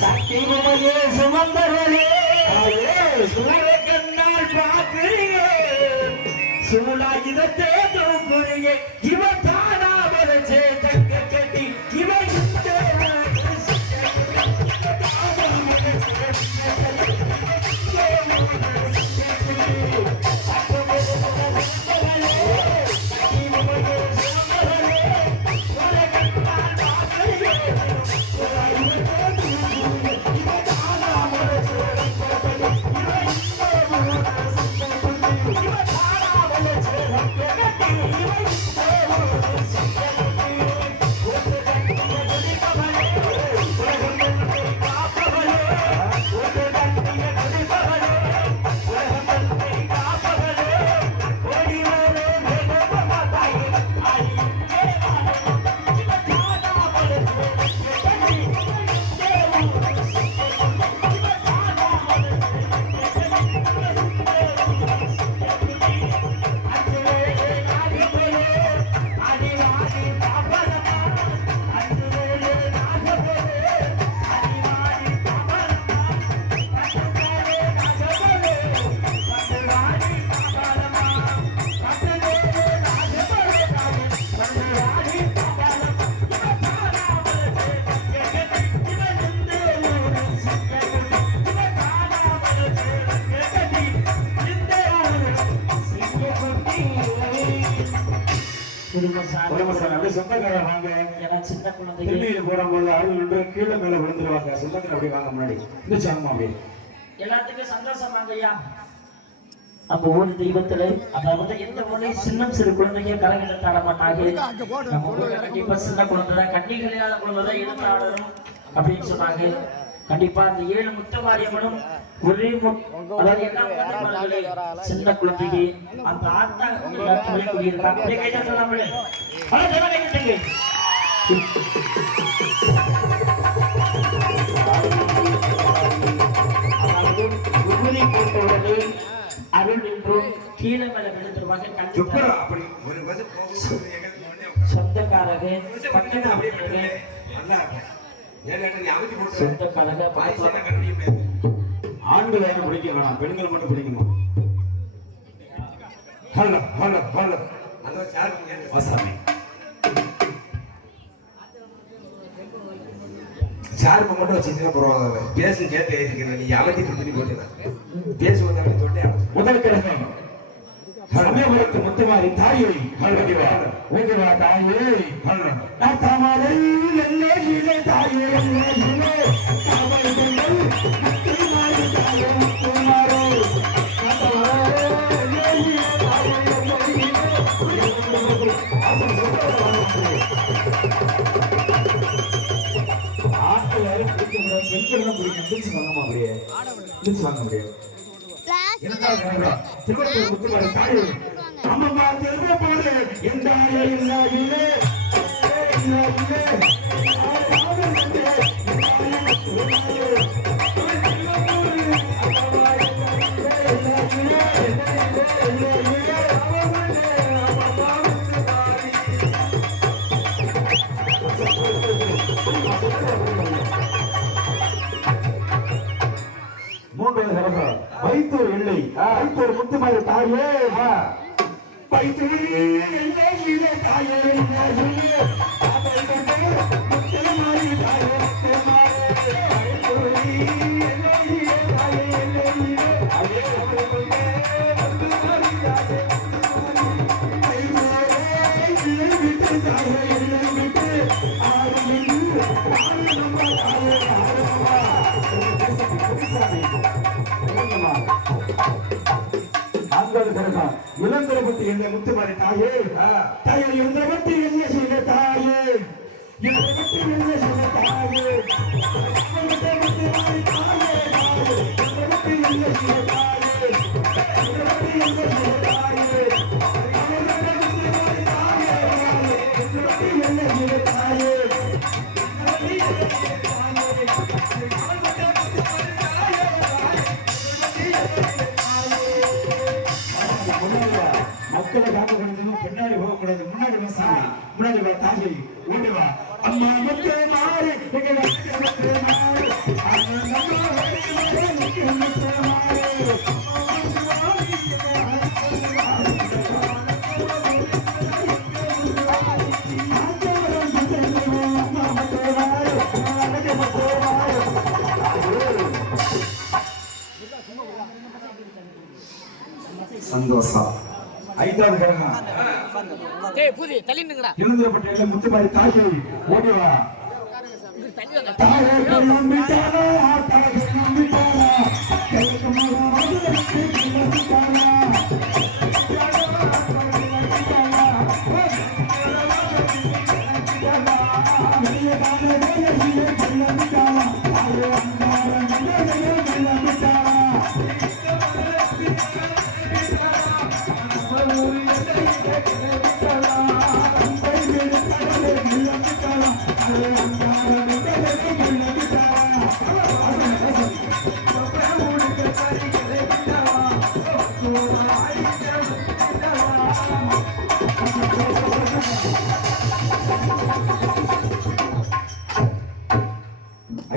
சக்தி உமையே சுமந்தவளே சூழ கண்ணால் பார்க்கிறீங்க சூழாயுதத்தே தூக்குறீங்க இவன் தானா வரைச்சே தங்க கட்டி இவன் சொந்தக்கார வாங்க சின்ன குழந்தை போடும்போது அவங்க கீழே மேல விழுந்துருவாங்க சொந்தக்கார அப்படி வாங்க முன்னாடி இந்த சாமா அப்படி எல்லாத்துக்கும் சந்தோஷமாங்க ஐயா அப்போ ஒரு தெய்வத்துல அதாவது எந்த மொழி சின்னம் சிறு குழந்தைங்க கரங்களை தாட மாட்டாங்க நம்ம கண்டிப்பா சின்ன குழந்தை கண்ணிகளையாத குழந்தை எழுத்தாளரும் அப்படின்னு சொன்னாங்க கண்டிப்பா அந்த 7 முத்தமாரியம்மனும் ஒரே அதாவது என்ன சின்ன குழந்தைக்கு அந்த ஆத்தா எல்லாத்துமே கூடியிருக்காங்க அப்படியே கைதா சொல்லாமலே உறுதி போட்டவுடனே அருள் என்றும் கீழே மேல விழுந்துருவாங்க சொந்தக்காரங்க சொந்தக்காரங்க ஆண்கள் யாரும் பிடிக்க வேணாம் பெண்கள் மட்டும் பிடிக்குமா ஹலோ ஹலோ ஹலோ வசாமி சார்பை மட்டும் வச்சுட்டு போறாங்க பேசு கேட்டு எழுதிக்கிறேன் நீ அகத்தி கொடுத்து போட்டு பேசு வந்தாங்க தொட்டே முதல் கிழமை சமயபுரத்து முத்துமாரி தாயை ஹல்வடிவா ஓகேவா தாயே நான் தாமாரை என்னே கீழே தாயே என்னே கீழே தாமரை பெண்கள் முத்துமாரி தாயே முத்துமாரோ ஆட்கள் பிடிக்க பெண்கள் பிடிக்கும் பிடிச்சு வாங்கம்மா அப்படியே பிடிச்சு வாங்க முடியும் திருவள்ளூர் முத்துமாரி தாயே அம்மம்மா திரும்ப போடு என்றாயே இல்லாயிலே வைத்தூர் எல்லை வைத்தூர் முத்துமாரி தாயே வைத்தூர் எல்லை தாயே முத்துமாரி தாயே இளந்தரபட்டி என்ற முத்துமாரி தாயே தாயே இளந்தரபட்டி என்ன செய்த தாயே இளந்தரபட்டி என்ன செய்த தாயே முத்துமாரி தாயே இளந்தரபட்டி என்ன செய்த தாயே இளந்தரபட்டி என்ன செய்த தாயே முத்துமாரி தாயே இளந்தரபட்டி என்ன செய்த தாயே மக்களை காக்கணும் பின்னாடி போகக்கூடாது முன்னாடி வசாமி முன்னாடி வா தாயை ஓடி வா அம்மா முத்தே மாறி ஐந்தாவது கரகம் இளந்திரப்பட்டியில முத்துமாரி தாக்கி ஓடிவா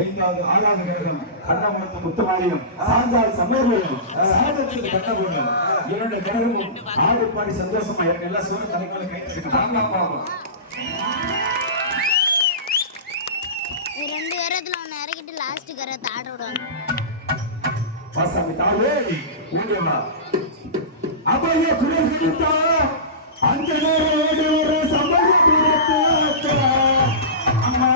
ஐந்தாவது ஆறாவது கரகம் கண்ணமுத்து முத்துமாரியும் சாந்தால் சமூகம் சாதத்துக்கு கண்ணபோடும் இரண்டு கரகமும் ஆடு பாடி சந்தோஷமா இருக்கு எல்லாம் சூரிய தலைமையில கைட்டு ரெண்டு கரத்துல ஒன்னு இறக்கிட்டு லாஸ்ட் கரத்தை ஆட விடுவாங்க பாசாமி தாயே ஓடிவா அபய குரல் கிட்டா அந்த நேரோடு ஒரு சமூகத்தை அம்மா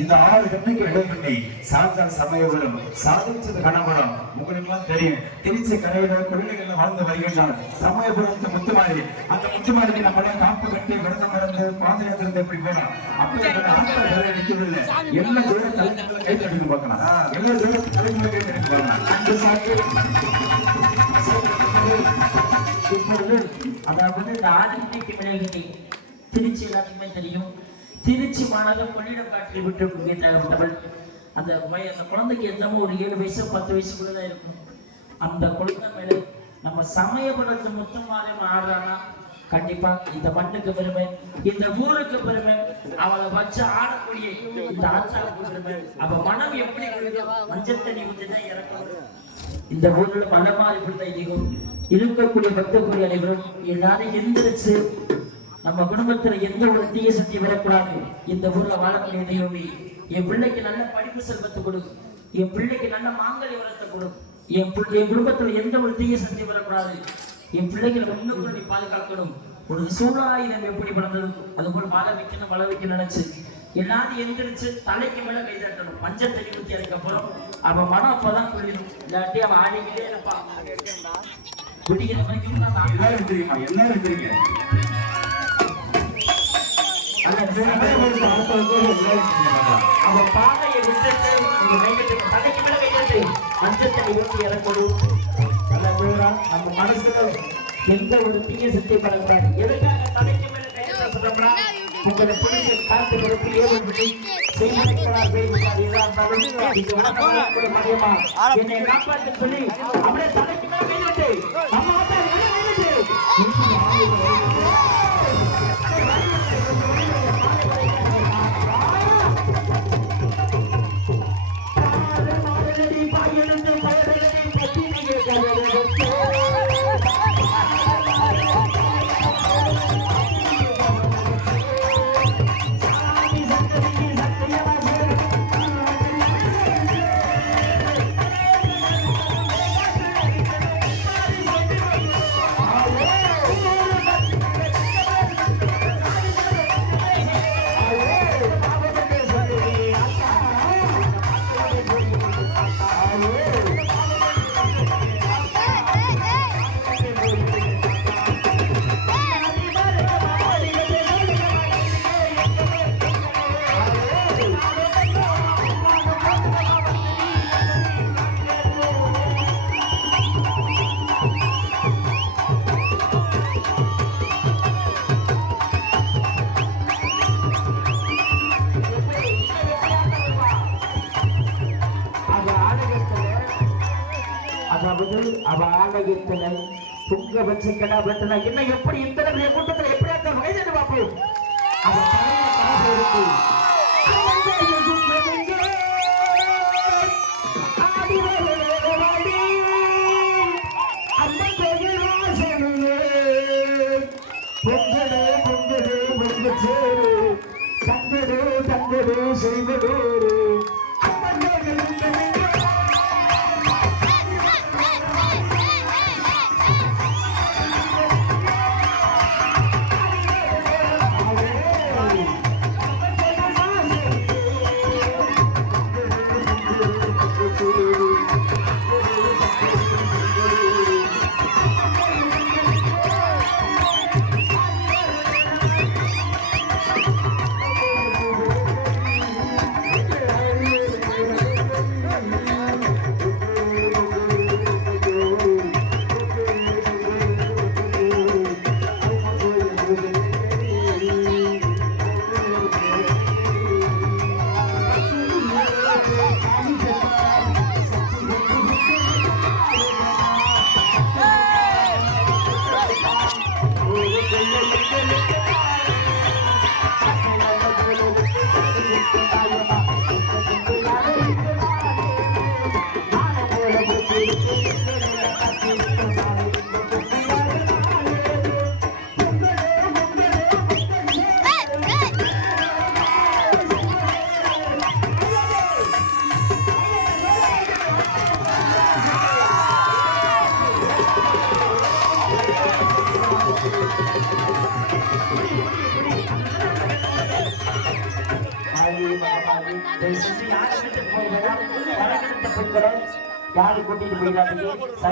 இந்த ஆறு கண்ணுக்கு இடமில்லை சாந்தால் சமயபுரம் சாதிச்சது கணபுரம் உங்களுக்கு எல்லாம் தெரியும் திருச்சி கரையில குழந்தைகள் வாழ்ந்து வருகின்றார் சமயபுரத்து முத்துமாரி அந்த முத்துமாரிக்கு நம்ம எல்லாம் காப்பு கட்டி விரதம் இருந்து பாதை யாத்திரை எப்படி போனோம் அப்படி நிற்கவில்லை எல்லா தூர தலைமுறை கை தடிக்க பார்க்கலாம் எல்லா தூர தலைமுறை கை தடிக்க அதாவது இந்த ஆதித்யக்கு விலகினி திருச்சி எல்லாத்துக்குமே தெரியும். திருச்சி மாநகர் கொள்ளிடக்காட்டில் விட்டு தேவைப்பட்டவள் அந்த குழந்தைக்கு எந்தமோ ஒரு 7 வயசு 10 வயசுக்குள்ளதான் இருக்கும். அந்த குழந்தை மேல நம்ம சமயபுரத்து முத்துமாரியம் ஆடுறானா கண்டிப்பா இந்த மண்ணுக்கு பெருமை, இந்த ஊருக்கு பெருமை, அவளை வச்சு ஆடக்கூடிய இந்த ஆச்சாருக்கு பெருமை. அவ மனம் எப்படி மஞ்சள் தண்ணி ஊற்றிதான் இறக்கணும். இந்த ஊர்ல மனமாறி பிள்ளை அதிகம் இருக்கக்கூடிய பக்தக்கூடிய அனைவரும் எல்லாரும் எந்திரிச்சு நம்ம குடும்பத்துல எந்த ஒரு தீய சக்தி வரக்கூடாது. இந்த ஊர்ல வாழக்கூடிய தெய்வமே என் பிள்ளைக்கு நல்ல படிப்பு செல்வத்தை கொடு, என் பிள்ளைக்கு நல்ல மாங்கல்ய வரத்தை கொடு, என் குடும்பத்துல எந்த ஒரு தீய சக்தி வரக்கூடாது, என் பிள்ளைகளை இன்னும் நீ பாதுகாக்கணும். ஒரு சூழலாயுதம் எப்படி பிறந்தது அதுபோல வாழ வைக்கணும் வள வைக்க நினைச்சு எல்லாரும் எந்திரிச்சு தலைக்கு மேல கை தட்டணும். மஞ்சள் தண்ணி ஊற்றி அதுக்கப்புறம் அவன் மனம் அப்பதான் புரியணும். இல்லாட்டி அவன் ஆடிக்கிட்டே இருப்பான். குடிக்கிற வரைக்கும் தெரியுமா என்ன தெரியுங்க அவன் பாதையை விட்டுட்டு தலைக்கு மேல கையாட்டு மஞ்சள் தண்ணி ஊற்றி இறக்கணும். நம்ம மனசுல எந்த ஒரு தீய சக்தி படக்கூடாது. எதுக்காக தலைக்கு மேல கையாட்டா உங்களை பிடிச்ச காத்து பொறுப்பு ஏவல்படி என்னை காப்பாற்ற சொல்லி அவளை தலைக்கு மேல கையாட்டு அம்மா அவ ஆலயத்துல துங்க வச்சு கடா வெட்டினா என்ன எப்படி இத்தனை கூட்டத்துல எப்படி பார்ப்போம். அவன் தலையில காசு இருக்கு. ஆடி வருவாடி, அம்மன் கோயில் வாசலிலே. பொங்கலே பொங்கலே பொங்கு சேரு, தங்கடு தங்கடு செய்வதோரு. அம்மன் கோயில் யாரு கூட்டிட்டு போயிடாதீங்க.